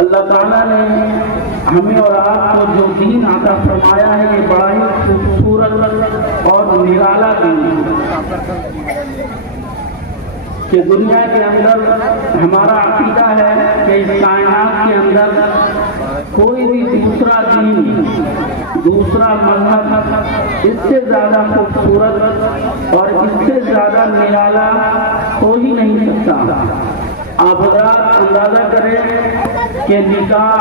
اللہ تعالیٰ نے ہمیں اور آپ کو جو دین عطا فرمایا ہے یہ بڑا ہی خوبصورت اور نرالا دین ہے کہ دنیا کے اندر ہمارا عقیدہ ہے کہ اس کائنات کے اندر کوئی بھی دوسرا دین، دوسرا مذہب اس سے زیادہ خوبصورت اور اس سے زیادہ نرالا ہو ہی نہیں سکتا۔ آپ حضرات اندازہ کریں کہ نکاح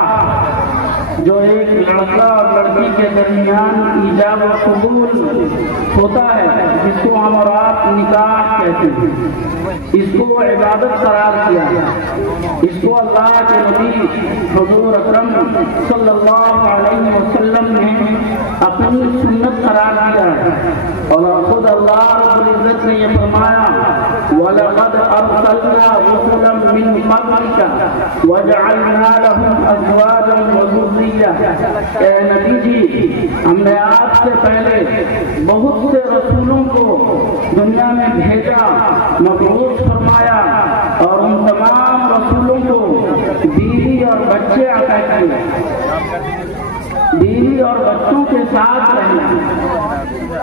جو ایک لڑکا اور لڑکی کے درمیان ایجاب و قبول ہوتا ہے، جس کو ہم اور آپ نکاح کہتے ہیں، اس کو عبادت قرار دیا ہے، اس کو اللہ کے نبی حضور اکرم صلی اللہ علیہ وسلم نے اپنی سنت قرار دیا ہے، اور خود اللہ رب العزت نے یہ فرمایا وَلَقَدْ أَرْسَلْنَا رُسُلًا مِّن قَبْلِكَ وَجَعَلْنَا لَهُمْ أَزْوَاجًا وَذُرِّيَّةً۔ اے نبی جی، ہم نے آپ سے پہلے بہت سے رسولوں کو دنیا میں بھیجا، مبعوث فرمایا، اور ان تمام رسولوں کو بیوی اور بچے عطا کیے، بیوی اور بچوں کے ساتھ رہنا،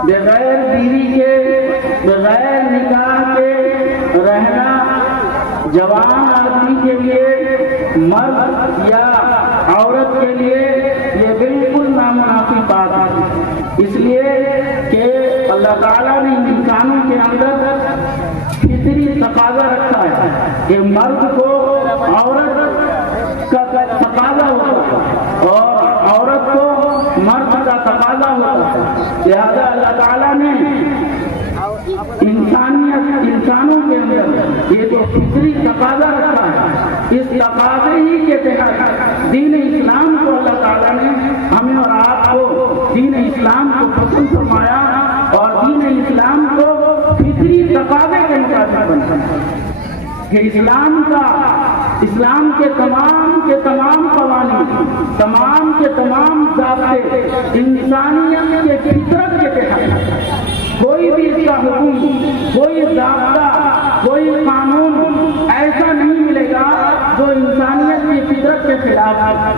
بغیر بیوی کے، بغیر نکاح کے رہنا جوان آدمی کے لیے، مرد یا عورت کے لیے یہ بالکل نامناسب بات ہے، اس لیے کہ اللہ تعالیٰ نے انسانوں کے اندر فطری تقاضا رکھا ہے کہ مرد کو عورت کا تقاضا ہوتا ہے اور عورت کو مرد کا تقاضا ہوتا ہے، لہذا اللہ تعالیٰ نے انسانوں کے اندر یہ جو فطری تقاضا رکھا ہے، اس تقاضے ہی کے تحت دین اسلام کو اللہ تعالیٰ نے ہمیں اور آپ کو دین اسلام کو پسند فرمایا اور دین اسلام کو فطری تقاضے کے مطابق بنایا کہ اسلام کے تمام قوانین، تمام کے تمام ضابطے انسانیت کے فطرت کے تحت، کوئی بھی اس کا حکم، کوئی ضابطہ، کوئی قانون ایسا نہیں ملے گا جو انسانیت کی فطرت کے خلاف ہے۔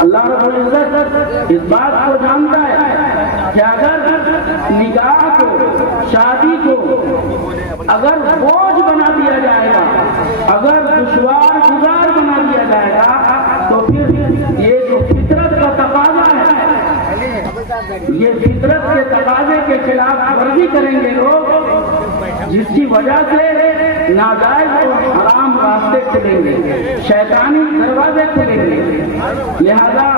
اللہ رب العزت اس بات کو جانتا ہے کہ اگر نکاح کو، شادی کو اگر بوجھ بنا دیا جائے گا، اگر دشوار گزار بنا دیا جائے گا، تو پھر یہ جو فطرت کا تقاضا ہے، یہ فطرت کے تقاضے کے خلاف ورزی کریں گے لوگ، جس کی وجہ سے ناجائز اور حرام راستے کھلیں گے، شیطانی دروازے کھلیں گے۔ لہذا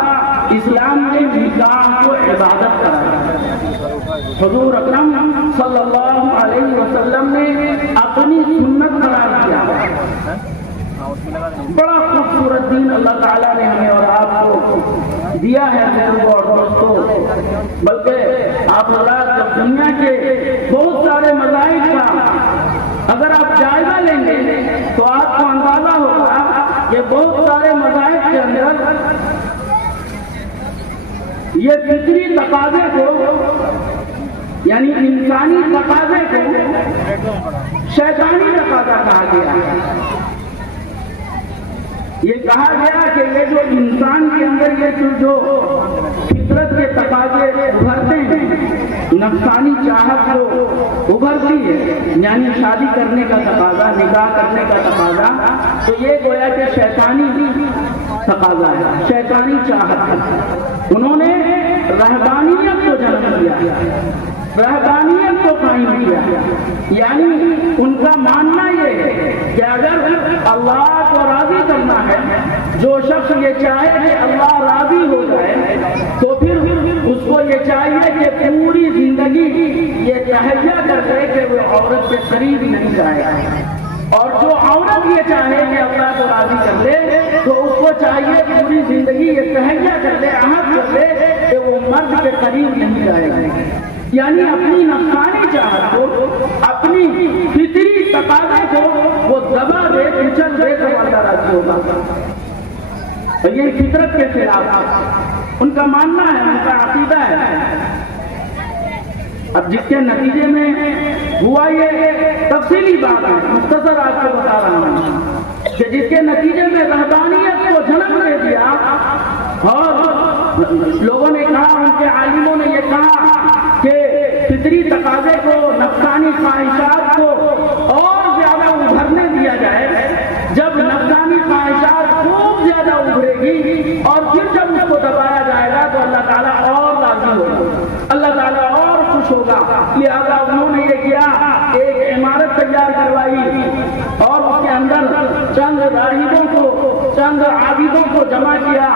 اسلام نے نکاح کو عبادت قرار، حضور اکرم صلی اللہ علیہ وسلم نے اپنی سنت قرار دیا۔ بڑا خوبصورت دین اللہ تعالیٰ نے ہمیں اور آپ کو دیا ہے بزرگوں اور دوستوں، بلکہ آپ حضرات جب دنیا کے بہت سارے مذاہب کا اگر آپ جائزہ لیں گے تو آپ کو اندازہ ہوگا کہ بہت سارے مذاہب کے اندر یہ فطری تقاضے کو، یعنی انسانی تقاضے کو شیطانی تقاضا کہا گیا ہے۔ یہ کہا گیا کہ یہ جو انسان کے اندر یہ جو فطرت کے تقاضے ابھرتے ہیں، نفسانی چاہت جو ابھرتی ہے، یعنی شادی کرنے کا تقاضا، نکاح کرنے کا تقاضا، تو یہ گویا کہ شیطانی تقاضا ہے، شیطانی چاہت ہے۔ انہوں نے رہبانیت کو جنم دیا، رہبانیت کو قائم کیا، یعنی ان کا ماننا یہ ہے کہ اگر اللہ کو راضی کرنا ہے، جو شخص یہ چاہے کہ اللہ راضی ہو جائے، تو پھر اس کو یہ چاہیے کہ پوری زندگی یہ تہیا کر دے کہ وہ عورت کے قریب نہیں جائے، اور جو عورت یہ چاہے کہ اللہ کو راضی کر لے تو اس کو چاہیے پوری زندگی یہ تہیا کر لے، عہد کر لے کہ وہ مرد کے قریب نہیں جائے گا، یعنی اپنی نفسانی چاہت کو، اپنی فطری تقاضے کو وہ دبا دے، کچل دے تو اللہ راضی ہوگا۔ یہ فطرت کے خلاف ان کا ماننا ہے، ان کا عقیدہ ہے۔ اب جس کے نتیجے میں ہوا یہ تفصیلی بات ہے، مختصر آپ کو بتا رہا ہوں کہ جس کے نتیجے میں رہبانیت کو جنم دے دیا، اور لوگوں نے کہا، ان کے عالموں نے یہ کہا کہ فطری تقاضے کو، نفسانی خواہشات کو اور زیادہ ابھرنے دیا جائے۔ جب نفسانی خواہشات خوب زیادہ ابھرے گی اور پھر جب اس کو دبایا جائے گا تو اللہ تعالیٰ اور راضی ہوگا، اللہ تعالیٰ اور خوش ہوگا۔ لہذا انہوں نے یہ کیا، ایک عمارت تیار کروائی اور اس کے اندر چند راہبوں کو، چند عابدوں کو جمع کیا،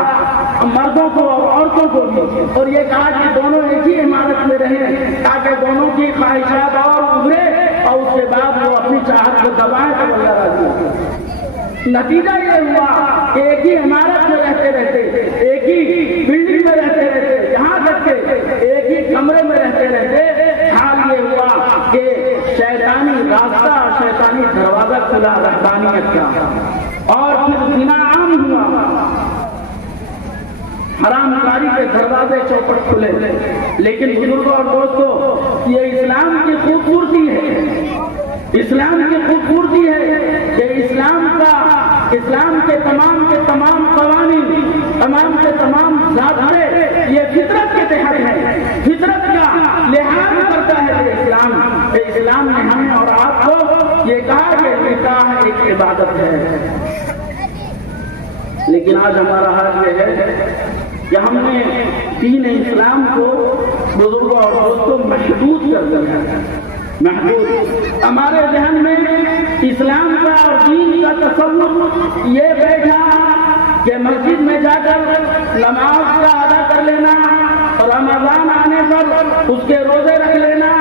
مردوں کو اور عورتوں کو بھی، اور یہ کہا کہ دونوں ایک ہی عمارت میں رہیں تاکہ دونوں کی خواہشات اور ابھرے اور اس کے بعد وہ اپنی چاہت کو دبائیں تو اللہ راضی ہوگا۔ نتیجہ یہ ہوا کہ ایک ہی عمارت میں رہتے رہتے، ایک ہی بلڈنگ میں رہتے رہتے، یہاں تک کہ ایک ہی کمرے میں رہتے رہتے حال یہ ہوا کہ شیطانی راستہ، شیطانی دروازہ کھلا رہبانیت کا، اور پھر زنا عام ہوا، حرام کاری کے دروازے چوپٹ کھلے۔ لیکن بزرگوں اور دوستوں، یہ اسلام کی خوبصورتی ہے، اسلام کی خوبصورتی ہے کہ اسلام کے تمام قوانین، تمام کے تمام ضابطے یہ فطرت کے تحت ہے، فطرت کا لحاظ کرتا ہے اسلام نے ہمیں اور آپ کو یہ کہا کہ نکاح ایک عبادت ہے۔ لیکن آج ہمارا حال یہ ہے کہ ہم نے دین اسلام کو بزرگوں اور دوستوں محدود کر دیا ہے، محدود۔ ہمارے ذہن میں اسلام کا اور دین کا تصور یہ بیٹھا کہ مسجد میں جا کر نماز کا ادا کر لینا، رمضان آنے پر اس کے روزے رکھ لینا،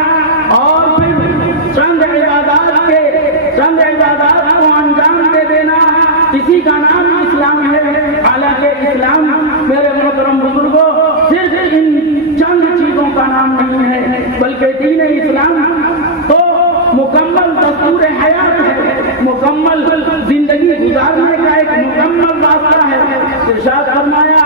اور پھر چند عبادات کو انجام دے دینا، اسی کا نام اسلام ہے۔ حالانکہ اسلام میرے محترم بزرگوں صرف ان چند چیزوں کا نام نہیں ہے، بلکہ دین اسلام تو مکمل دستور حیات ہے، مکمل زندگی گزارنے کا ایک مکمل راستہ ہے۔ ارشاد فرمایا،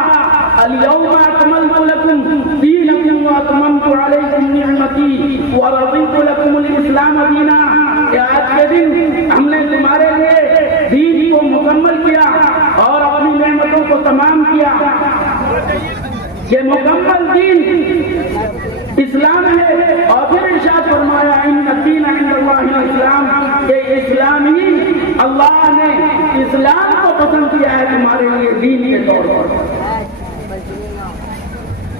الیوم اکملت لکم دینکم واتممت علیکم نعمتی ورضیت لکم الاسلام دینا۔ کہ آج کے دن ہم نے تمہارے لیے دین کو مکمل کیا اور اپنی نعمتوں کو تمام کیا۔ کہ مکمل دین اسلام ہے، اور پھر ارشاد فرمایا ان الدین عند اللہ الاسلام، کہ اسلام ہی اللہ نے اسلام کو پسند کیا ہے تمہارے لیے دین کے طور پر۔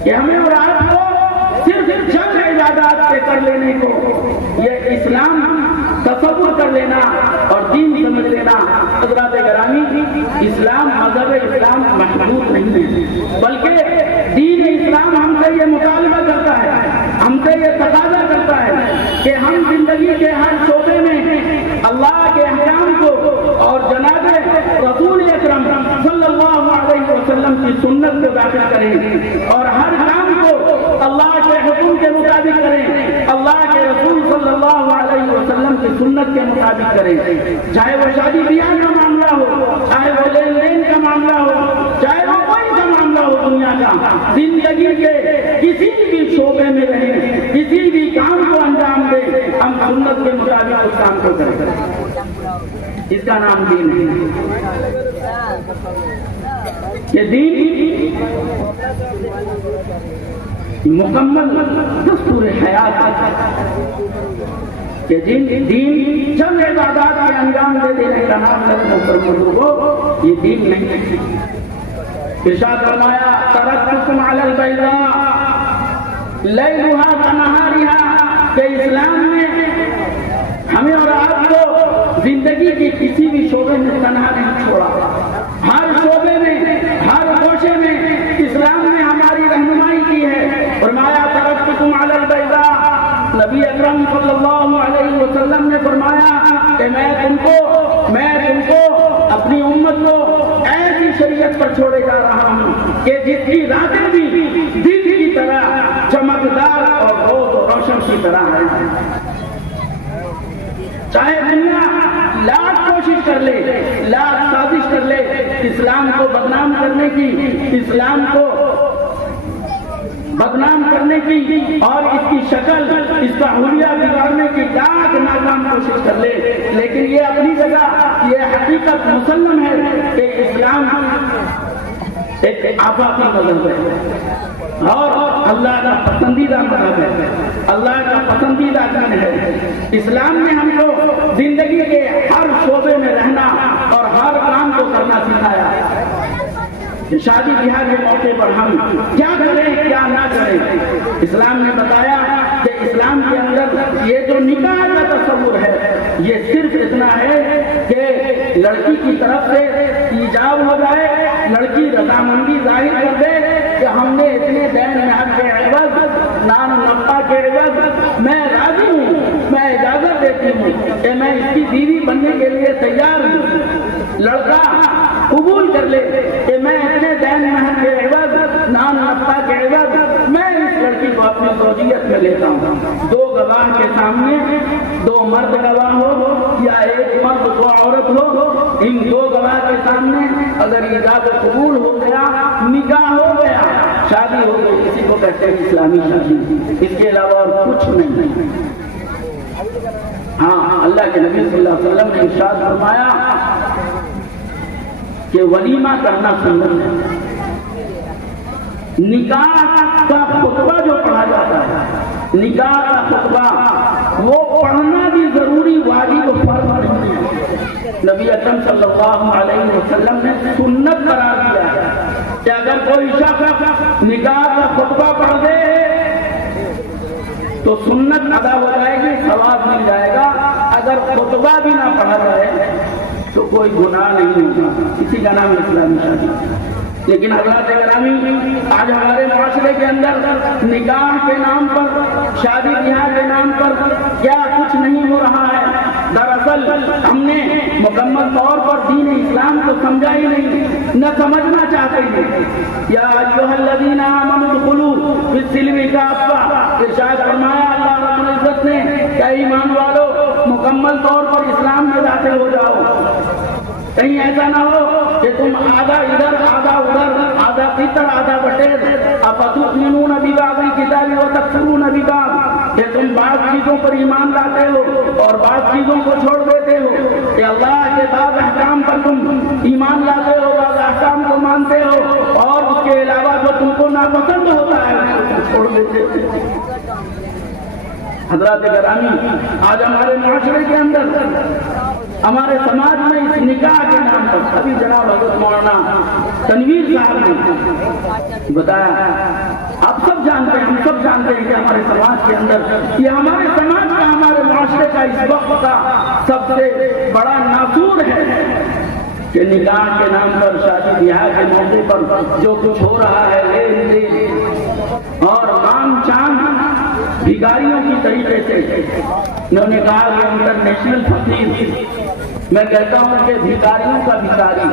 کہ ہمیں اور آپ کو صرف چند عبادات کے کر لینے کو، یہ اسلام تصور کر لینا اور دین سمجھ لینا۔ حضرات گرامی، اسلام، مذہب اسلام محدود نہیں ہے، بلکہ دین اسلام ہم سے یہ مطالبہ کرتا ہے، ہم سے یہ تقاضا کرتا ہے کہ ہم زندگی کے ہر شعبے میں اللہ کے احکام کو اور جناب رسول اکرم صلی اللہ علیہ وسلم کی سنت کو داخل کریں، اور ہر کام کو اللہ کے حکم کے مطابق کریں، اللہ کے رسول صلی اللہ علیہ وسلم کی سنت کے مطابق کریں۔ چاہے وہ شادی بیاہ کا معاملہ ہو، چاہے وہ لین دین کا معاملہ ہو، چاہے وہ کوئی کا معاملہ ہو دنیا کا، زندگی کے کسی بھی شعبے میں رہیں، کسی بھی کام کو انجام دیں، ہم سنت کے مطابق اس کام کو کریں۔ اس کا نام دین ہے۔ یہ دین مکمل دستور حیات ہے کہ دین چند عبادات کے انجام دے دینے کا نام لوگوں، یہ دین نہیں ہے۔ ارشاد فرمایا ترکتکم علی البیضاء لیلها کنہارها، کہ اسلام نے ہمیں اور آپ کو زندگی کے کسی بھی شعبے میں تنہا نہیں چھوڑا، ہر شعبے میں، ہر گوشے میں اسلام نے ہماری رہنمائی کی ہے۔ فرمایا ترکتکم علی البیضاء، نبی اکرم صلی اللہ علیہ وسلم نے فرمایا کہ میں تم کو اپنی امت کو ایسی شریعت پر چھوڑے جا رہا ہوں کہ جس کی راتیں بھی دن کی طرح چمکدار اور روز روشن کی طرح ہے۔ چاہے دنیا لاکھ کوشش کر لے، لاکھ سازش کر لے اسلام کو بدنام کرنے کی، اسلام کو بدنام کرنے کی اور اس کی شکل، اس کا حلیہ بگاڑنے کی لاکھ ناکام کوشش کر لے، لیکن یہ اپنی جگہ یہ حقیقت مسلم ہے کہ اسلام ایک آفاقی مذہب ہے اور اللہ کا پسندیدہ مذہب ہے، اللہ کا پسندیدہ دین ہے۔ اسلام نے ہم کو زندگی کے ہر شعبے میں رہنا اور ہر کام کو کرنا سکھایا۔ شادی بیاہ کے موقع پر ہم کیا کریں کیا نہ کریں، اسلام نے بتایا کہ اسلام کے اندر یہ جو نکاح کا تصور ہے یہ صرف اتنا ہے کہ لڑکی کی طرف سے ایجاب ہو جائے، لڑکی رضامندی ظاہر کر دے کہ ہم نے اتنے دین مہر کے عوض، نان نفقہ کے عوض میں راضی ہوں، میں اجازت دیتی ہوں کہ میں اس کی بیوی بننے کے لیے تیار ہوں۔ لڑکا قبول کر لے کہ میں اتنے دین مہر کے عوض، نان نفقہ کے عوض میں اس لڑکی کو اپنی زوجیت میں لیتا ہوں۔ دو گواہ کے سامنے، دو مرد گواہ ہو یا ایک مرد دو عورت ہو، ان دو گواہ کے سامنے اگر ایجاب قبول ہو گیا، نکاح ہو گیا، شادی ہو گئی، اسی کو کہتے ہیں اسلامی شادی، اس کے علاوہ اور کچھ نہیں۔ ہاں، اللہ کے نبی صلی اللہ علیہ وسلم نے ارشاد فرمایا کہ ولیمہ کرنا سنت ہے۔ نکاح کا خطبہ جو پڑھا جاتا ہے، نکاح کا خطبہ وہ پڑھنا بھی ضروری، واجب و فرض نہیں ہے۔ نبی اکرم صلی اللہ علیہ وسلم نے سنت قرار دیا ہے کہ اگر کوئی شخص نکاح کا خطبہ پڑھ دے تو سنت ادا ہو جائے گی، ثواب مل جائے گا۔ اگر خطبہ بھی نہ پڑھا جائے تو کوئی گناہ نہیں ہوگا، اسی کا نام اسلامی شادی۔ لیکن حضرات گرامی، آج ہمارے معاشرے کے اندر نکاح کے نام پر، شادی بیاہ کے نام پر کیا کچھ نہیں ہو رہا ہے۔ دراصل ہم نے مکمل طور پر دین اسلام کو سمجھا ہی نہیں، نہ سمجھنا چاہتے ہیں۔ یا ایھا الذین آمنوا ادخلوا فی السلم کافہ، ارشاد فرمایا اللہ رب العزت نے کہ ایمان والو مکمل طور پر اسلام میں داخل ہو جاؤ۔ کہیں ایسا نہ ہو کہ تم آدھا ادھر آدھا ادھر، آدھا پیتر آدھا بٹیر، افتؤمنون ببعض الکتاب وتکفرون ببعض، کہ تم بعض چیزوں پر ایمان لاتے ہو اور بعض چیزوں کو چھوڑ دیتے ہو، کہ اللہ کے بعض احکام پر تم ایمان لاتے ہو، بعض احکام کو مانتے ہو اور اس کے علاوہ جو تم کو ناپسند ہوتا ہے اس کو چھوڑ دیتے ہو۔ حضرات گرامی، آج ہمارے معاشرے کے اندر، ہمارے سماج میں اس نکاح کے نام پر، ابھی جناب حضرت مولانا تنویر صاحب نے بتایا، آپ سب جانتے ہیں، ہم سب جانتے ہیں کہ ہمارے سماج کے اندر، یہ ہمارے سماج کا، ہمارے معاشرے کا اس وقت کا سب سے بڑا ناسور ہے کہ نکاح کے نام پر، شادی بیاہ کے موقع پر جو کچھ ہو رہا ہے، لین دین اور کام چان بھکاریوں کی طریقے سے۔ انہوں نے کہا کہ انٹرنیشنل فقیر، میں کہتا ہوں کہ بھکاریوں کا بھکاری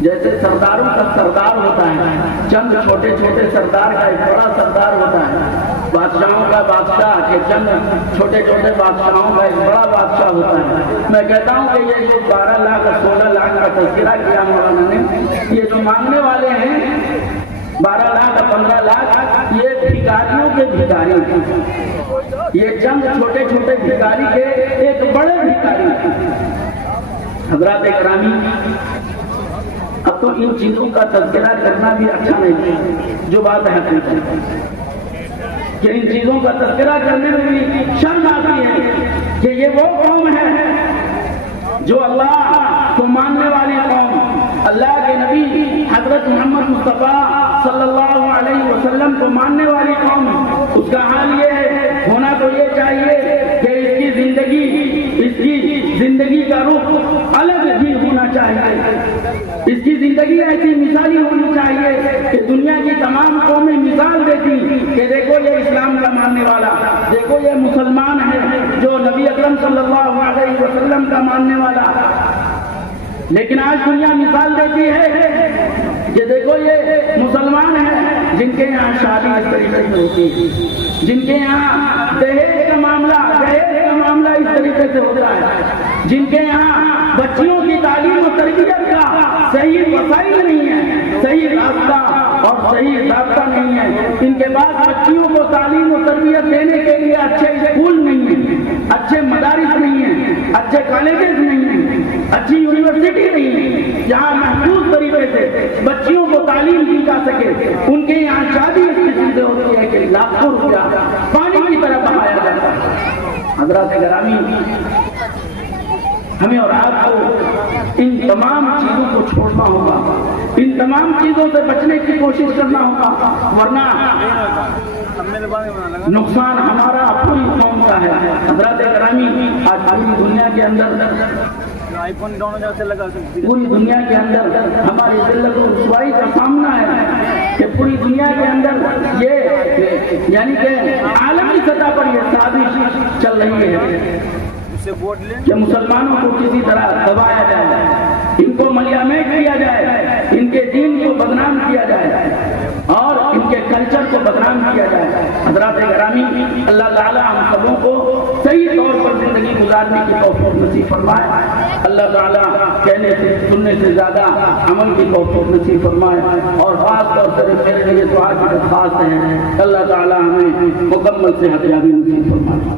جیسے سرداروں کا سردار ہوتا ہے، چند چھوٹے چھوٹے سردار کا ایک بڑا سردار ہوتا ہے، بادشاہوں کا بادشاہ کہ چند چھوٹے چھوٹے بادشاہوں کا ایک بڑا بادشاہ ہوتا ہے۔ میں کہتا ہوں کہ یہ جو 12 لاکھ اور 16 لاکھ کا تذکرہ کیا مولانا نے، یہ جو مانگنے والے ہیں 12 لاکھ اور 15 لاکھ، یہ بھکاریوں کے بھکاری ہیں، یہ چند چھوٹے چھوٹے بھکاری کے ایک بڑے بھکاری ہیں۔ حضرات گرامی، اب تو ان چیزوں کا تذکرہ کرنا بھی اچھا نہیں ہے، جو بات ہے کہ ان چیزوں کا تذکرہ کرنے میں بھی شرم آتی ہے کہ یہ وہ قوم ہے جو اللہ کو ماننے والی قوم، اللہ کے نبی حضرت محمد مصطفیٰ صلی اللہ علیہ وسلم کو ماننے والی قوم، اس کا حال یہ ہے، ہونا تو یہ چاہیے کہ اس کی زندگی کا رخ الگ ہی ہونا چاہیے، اس کی زندگی ایسی مثالی ہونی چاہیے کہ دنیا کی تمام قومیں مثال دیتی کہ دیکھو یہ اسلام کا ماننے والا، دیکھو یہ مسلمان ہے جو نبی اکرم صلی اللہ علیہ وسلم کا ماننے والا۔ لیکن آج دنیا مثال دیتی ہے کہ دیکھو یہ مسلمان ہیں جن کے یہاں شادی اس طریقے سے ہوتی ہے، جن کے یہاں دہیج کا معاملہ اس طریقے سے ہوتا ہے، جن کے یہاں بچیوں کی تعلیم و تربیت کا صحیح وسائل نہیں ہے، صحیح راستہ اور صحیح ضابطہ نہیں ہے، ان کے پاس بچیوں کو تعلیم و تربیت دینے کے لیے اچھے اسکول نہیں ہیں، اچھے مدارس نہیں ہیں، اچھے کالجز نہیں ہیں، اچھی یونیورسٹی نہیں ہے جہاں محفوظ طریقے سے بچیوں کو تعلیم دی جا سکے۔ ان کے یہاں شادی اس قسم سے ہوتی ہے کہ لاکھوں روپیہ پانی کی طرح بہایا جاتا ہے۔ حضرات گرامی، ہمیں اور آپ کو ان تمام چیزوں کو چھوڑنا ہوگا، ان تمام چیزوں سے بچنے کی کوشش کرنا ہوگا، ورنہ نقصان ہمارا پوری قوم کا ہے۔ حضرات گرامی، آج پوری دنیا کے اندر ہماری ذلت و رسوائی کا سامنا ہے کہ پوری دنیا کے اندر یہ یعنی کہ عالمی سطح پر یہ سازش چل رہی ہے کہ مسلمانوں کو کسی طرح دبایا جائے، ان کو ملیامت کیا جائے، ان کے دین کو بدنام کیا جائے اور ان کے کلچر کو بدنام کیا جائے۔ حضرات گرامی، اللہ تعالی ہم سبوں کو صحیح طور پر زندگی گزارنے کی توفیق نصیب فرمائے۔ اللہ تعالی کہنے سے سننے سے زیادہ عمل کی توفیق نصیب فرمائے، اور خاص طور سے میرے لیے دعا کی درخواست ہے، اللہ تعالی ہمیں مکمل صحت یابی نصیب فرمائے۔